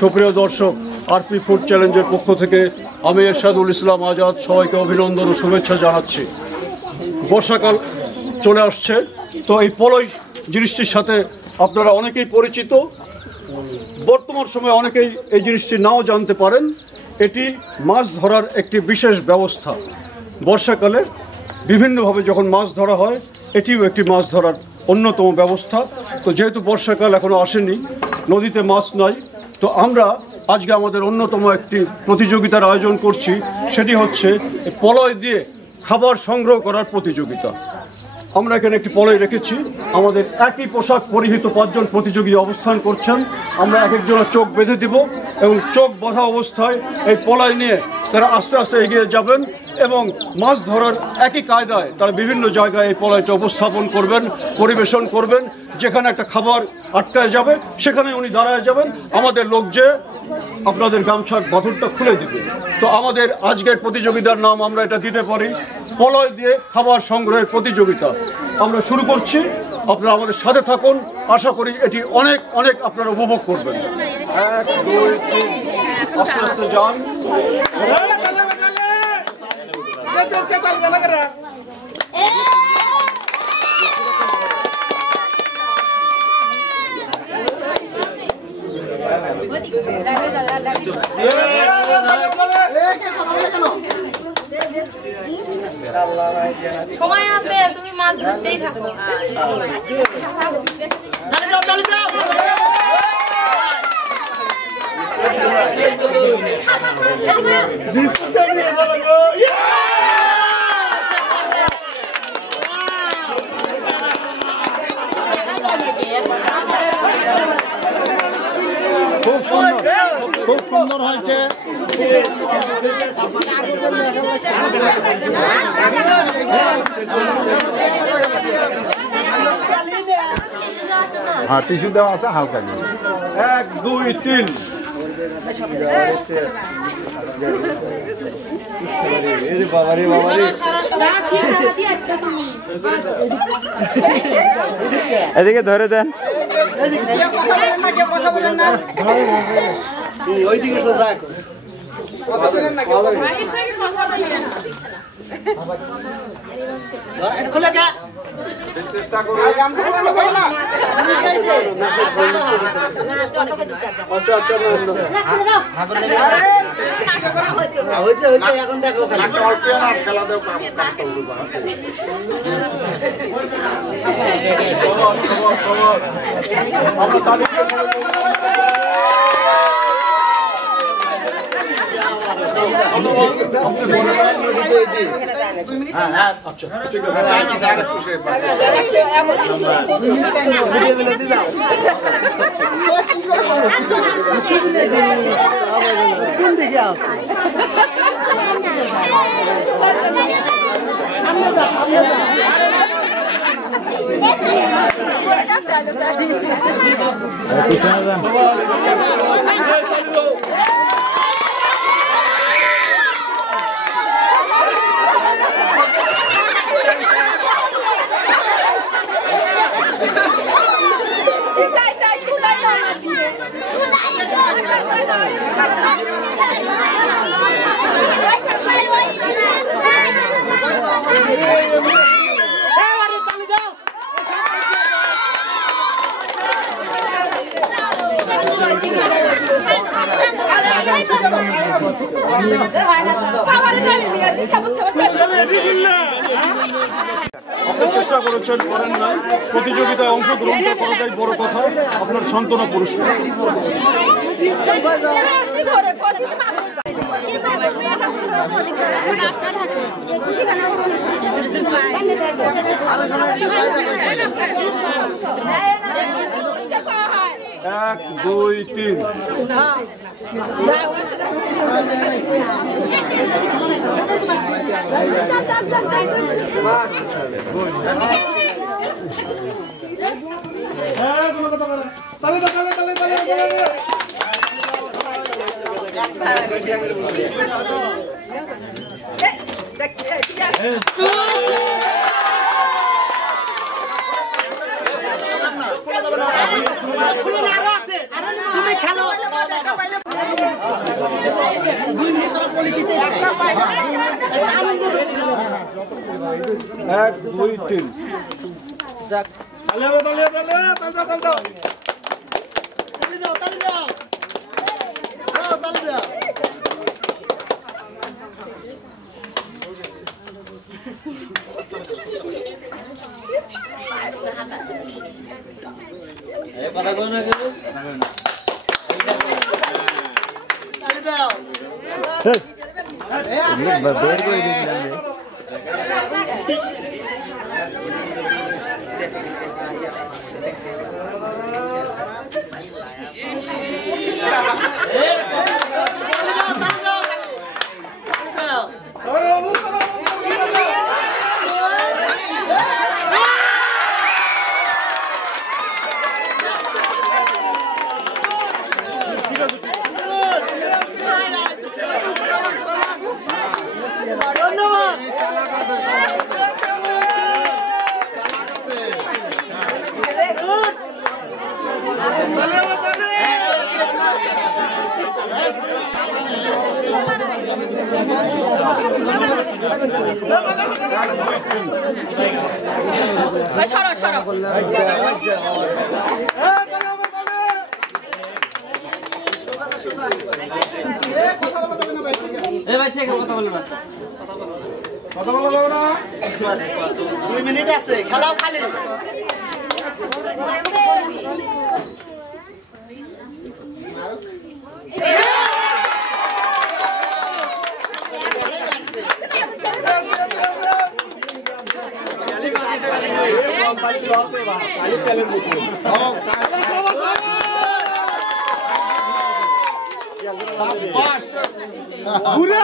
সুপ্রিয় দর্শক, RP food চ্যালেঞ্জের পক্ষ থেকে আমি এরশাদুল ইসলাম আজাদ সবাইকে অভিনন্দন ও শুভেচ্ছা জানাচ্ছি। বর্ষাকাল চলে আসছে, তো এই পলই জিনিসটির সাথে আপনারা অনেকেই পরিচিত। বর্তমান সময়ে অনেকেই এই জিনিসটি নাও জানতে পারেন। এটি মাছ ধরার একটি বিশেষ ব্যবস্থা। বর্ষাকালে বিভিন্নভাবে যখন মাছ ধরা হয়, এটিও একটি মাছ ধরার অন্যতম ব্যবস্থা। তো যেহেতু বর্ষাকাল এখনো আসেনি, নদীতে মাছ নাই, তো আমরা আজকে আমাদের অন্যতম একটি প্রতিযোগিতার আয়োজন করছি। সেটি হচ্ছে পলয় দিয়ে খাবার সংগ্রহ করার প্রতিযোগিতা। আমরা এখানে একটি পলয় রেখেছি। আমাদের একই পোশাক পরিহিত 5 জন প্রতিযোগী অবস্থান করছেন। আমরা এক একজনের চোখ বেঁধে দিব এবং চোখ বাঁধা অবস্থায় এই পলয় নিয়ে তারা আস্তে আস্তে এগিয়ে যাবেন এবং মাছ ধরার একই কায়দায় তারা বিভিন্ন জায়গায় এই পলয়টা উপস্থাপন করবেন, পরিবেশন করবেন। যেখানে একটা খাবার আটকায় যাবে সেখানে উনি দাঁড়ায় যাবেন। আমাদের লোক যে আপনাদের গামছার বাঁধনটা খুলে দিবে। তো আমাদের আজকের প্রতিযোগিতার নাম আমরা এটা দিতে পারি পলয় দিয়ে খাবার সংগ্রহের প্রতিযোগিতা। আমরা শুরু করছি, আপনারা আমাদের সাথে থাকুন। আশা করি এটি অনেক অনেক আপনারা উপভোগ করবেন। 1 2 3 আস্তে আস্তে যান। সময় আছে, তুমি মাছ ধরতেই থাকো। খুব সুন্দর হয়েছে। হ্যাঁ, টিস্যু দেওয়া আছে হালকা। 1 2 3 এদিকে ধরে দেন। ওইদিকে সোজা কথা বলেন না, খুলে গা চেষ্টা করুন। এখন দেখো খেলা দেব। আপনি চেষ্টা করেছেন, করেন নাই, প্রতিযোগিতায় অংশগ্রহণ করাটাই বড় কথা। আপনার সান্ত্বনা পুরস্কার। এক দুই তিন এক দুই তিন সরো সরো ভাই থেকে কথা বলবো না কথা বলা যাবে না 2 মিনিট আছে খেলাও খালি ঘুরে